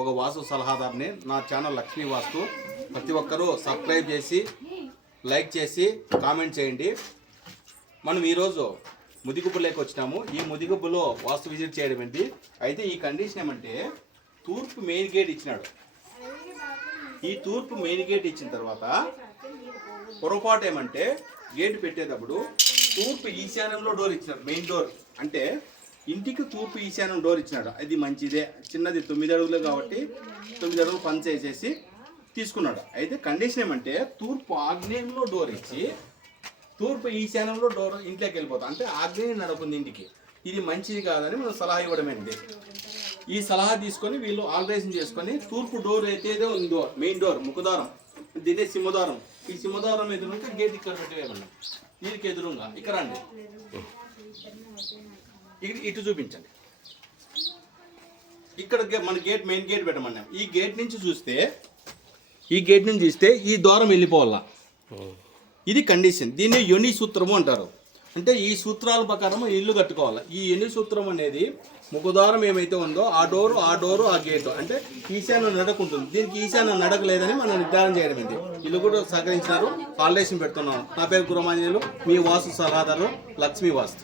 ఒక వాస్తు సలహాదారుని. నా ఛానల్ లక్ష్మీ వాస్తు. ప్రతి ఒక్కరూ సబ్స్క్రైబ్ చేసి లైక్ చేసి కామెంట్ చేయండి. మనం ఈరోజు ముదిగుబ్బులోకి వచ్చినాము. ఈ ముదిగుబ్బులో వాస్తు విజిట్ చేయడం ఏంటి అయితే ఈ కండిషన్ ఏమంటే తూర్పు మెయిన్ గేట్ ఇచ్చినాడు. ఈ తూర్పు మెయిన్ గేట్ ఇచ్చిన తర్వాత పొరపాటు ఏమంటే గేట్ పెట్టేటప్పుడు తూర్పు ఈశాన్యంలో డోర్ ఇచ్చినాడు. మెయిన్ డోర్ అంటే ఇంటికి తూర్పు ఈశాన్యం డోర్ ఇచ్చినాడు. అది మంచిదే, చిన్నది 9 అడుగులు కాబట్టి 9 అడుగులు పంచ్ చేసేసి తీసుకున్నాడు. అయితే కండిషన్ ఏమంటే తూర్పు ఆగ్నేయంలో డోర్ ఇచ్చి తూర్పు ఈశాన్యంలో డోర్ ఇంట్లోకి వెళ్ళిపోతాం అంటే ఆగ్నేయం నడుపుంది ఇంటికి. ఇది మంచిది కాదని మనం సలహా ఇవ్వడమైంది. ఈ సలహా తీసుకొని వీళ్ళు ఆల్టరేషన్ చేసుకొని తూర్పు డోర్ అయితే ఉందో మెయిన్ డోర్ ముఖద్వారం, దీనే సింహద్వారం. ఈ సింహద్వారం ఎదురుగా గేట్ ఇక్కడ పెట్టేయమన్నాం. దీనికి ఎదురుగా ఇక్కడ రండి, ఇటు చూపించండి. ఇక్కడ మన గేట్ మెయిన్ గేట్ పెట్టమన్నాం. ఈ గేట్ నుంచి చూస్తే ఈ ద్వారం వెళ్ళిపోవాలా. ఇది కండిషన్. దీన్ని యోని సూత్రము అంటారు. అంటే ఈ సూత్రాల ప్రకారం ఇల్లు కట్టుకోవాలి. ఈ యోని సూత్రం అనేది ముఖద్వారం ఏమైతే ఉందో ఆ డోరు ఆ గేటు అంటే ఈశాన్యం నడక ఉంటుంది. దీనికి ఈశాన్యం నడక లేదని మనం నిర్ధారణ చేయడం ఇది. ఇల్లు కూడా సహకరించినారు. ఆల్టరేషన్ పెడుతున్నాను. నా పేరు గురమాంజనేయులు, మీ వాస్తు సలహాదారు లక్ష్మీ వాస్తు.